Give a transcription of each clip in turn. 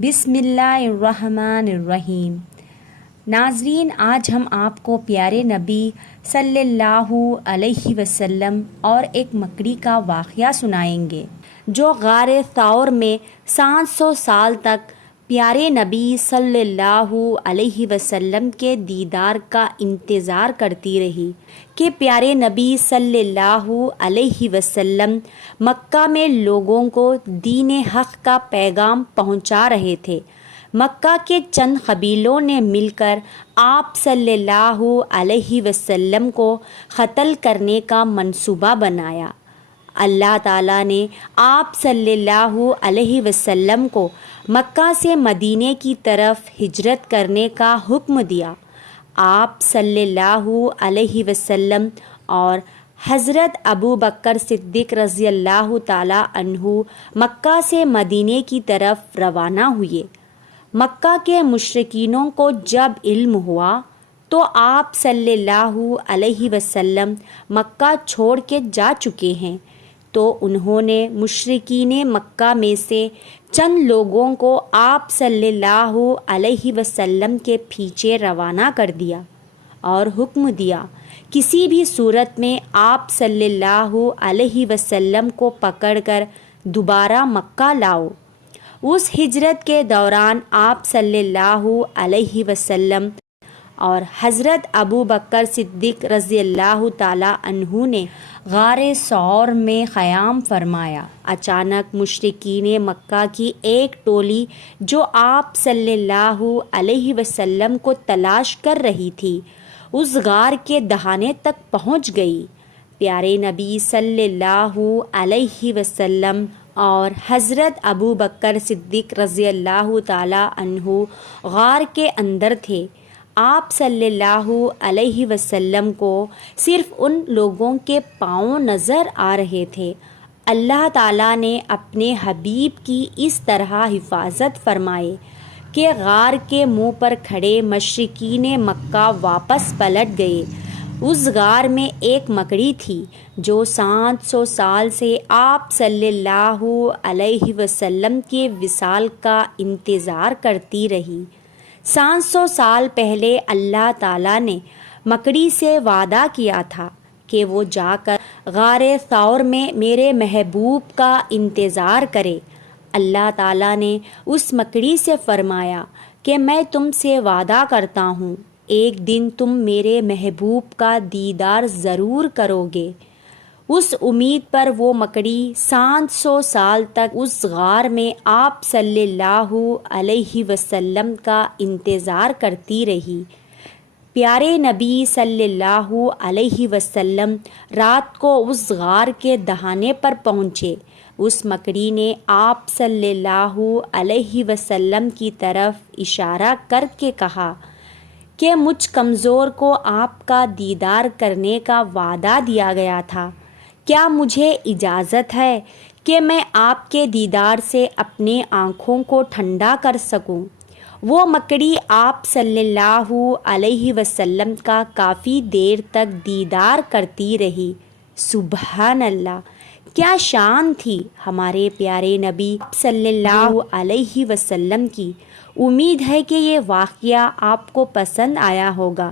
بسم اللہ الرحمن الرحیم۔ ناظرین، آج ہم آپ کو پیارے نبی صلی اللہ علیہ وسلم اور ایک مکڑی کا واقعہ سنائیں گے جو غار ثور میں 700 سال تک پیارے نبی صلی اللہ علیہ وسلم کے دیدار کا انتظار کرتی رہی کہ پیارے نبی صلی اللہ علیہ وسلم مکہ میں لوگوں کو دین حق کا پیغام پہنچا رہے تھے۔ مکہ کے چند قبیلوں نے مل کر آپ صلی اللہ علیہ وسلم کو قتل کرنے کا منصوبہ بنایا۔ اللہ تعالیٰ نے آپ صلی اللہ علیہ وسلم کو مکہ سے مدینے کی طرف ہجرت کرنے کا حکم دیا۔ آپ صلی اللہ علیہ وسلم اور حضرت ابو بکر صدیق رضی اللہ تعالیٰ عنہ مکہ سے مدینے کی طرف روانہ ہوئے۔ مکہ کے مشرکینوں کو جب علم ہوا تو آپ صلی اللہ علیہ وسلم مکہ چھوڑ کے جا چکے ہیں، تو انہوں نے مشرکین مکہ میں سے چند لوگوں کو آپ صلی اللہ علیہ وسلم کے پیچھے روانہ کر دیا اور حکم دیا، کسی بھی صورت میں آپ صلی اللہ علیہ وسلم کو پکڑ کر دوبارہ مکہ لاؤ۔ اس ہجرت کے دوران آپ صلی اللہ علیہ وسلم اور حضرت ابو بکر صدیق رضی اللہ تعالیٰ عنہ نے غار ثور میں قیام فرمایا۔ اچانک مشرکین مکہ کی ایک ٹولی جو آپ صلی اللہ علیہ وسلم کو تلاش کر رہی تھی، اس غار کے دہانے تک پہنچ گئی۔ پیارے نبی صلی اللہ علیہ وسلم اور حضرت ابو بکر صدیق رضی اللہ تعالیٰ عنہ غار کے اندر تھے۔ آپ صلی اللہ علیہ وسلم کو صرف ان لوگوں کے پاؤں نظر آ رہے تھے۔ اللہ تعالیٰ نے اپنے حبیب کی اس طرح حفاظت فرمائی کہ غار کے منہ پر کھڑے مشرکین مکہ واپس پلٹ گئے۔ اس غار میں ایک مکڑی تھی جو 700 سال سے آپ صلی اللہ علیہ وسلم کے وصال کا انتظار کرتی رہی۔ 700 سال پہلے اللہ تعالیٰ نے مکڑی سے وعدہ کیا تھا کہ وہ جا کر غار ثور میں میرے محبوب کا انتظار کرے۔ اللہ تعالیٰ نے اس مکڑی سے فرمایا کہ میں تم سے وعدہ کرتا ہوں، ایک دن تم میرے محبوب کا دیدار ضرور کرو گے۔ اس امید پر وہ مکڑی 700 سال تک اس غار میں آپ صلی اللہ علیہ وسلم کا انتظار کرتی رہی۔ پیارے نبی صلی اللہ علیہ وسلم رات کو اس غار کے دہانے پر پہنچے۔ اس مکڑی نے آپ صلی اللہ علیہ وسلم کی طرف اشارہ کر کے کہا کہ مجھ کمزور کو آپ کا دیدار کرنے کا وعدہ دیا گیا تھا، کیا مجھے اجازت ہے کہ میں آپ کے دیدار سے اپنے آنکھوں کو ٹھنڈا کر سکوں؟ وہ مکڑی آپ صلی اللہ علیہ وسلم کا کافی دیر تک دیدار کرتی رہی۔ سبحان اللہ، کیا شان تھی ہمارے پیارے نبی صلی اللہ علیہ وسلم کی۔ امید ہے کہ یہ واقعہ آپ کو پسند آیا ہوگا،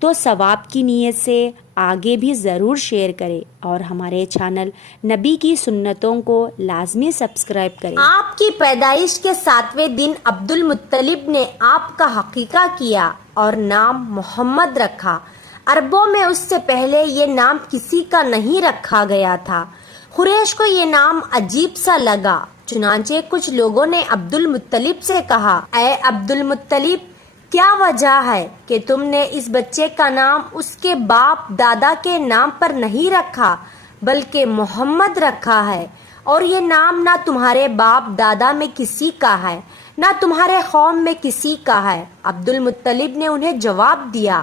تو ثواب کی نیت سے آگے بھی ضرور شیئر کریں اور ہمارے چینل نبی کی سنتوں کو لازمی سبسکرائب کریں۔ آپ کی پیدائش کے 7ویں دن عبد المطلب نے آپ کا عقیقہ کیا اور نام محمد رکھا۔ عربوں میں اس سے پہلے یہ نام کسی کا نہیں رکھا گیا تھا۔ قریش کو یہ نام عجیب سا لگا، چنانچہ کچھ لوگوں نے عبد المطلب سے کہا، اے عبد المطلب، کیا وجہ ہے کہ تم نے اس بچے کا نام اس کے باپ دادا کے نام پر نہیں رکھا بلکہ محمد رکھا ہے، اور یہ نام نہ تمہارے باپ دادا میں کسی کا ہے نہ تمہارے قوم میں کسی کا ہے؟ عبد المطلب نے انہیں جواب دیا،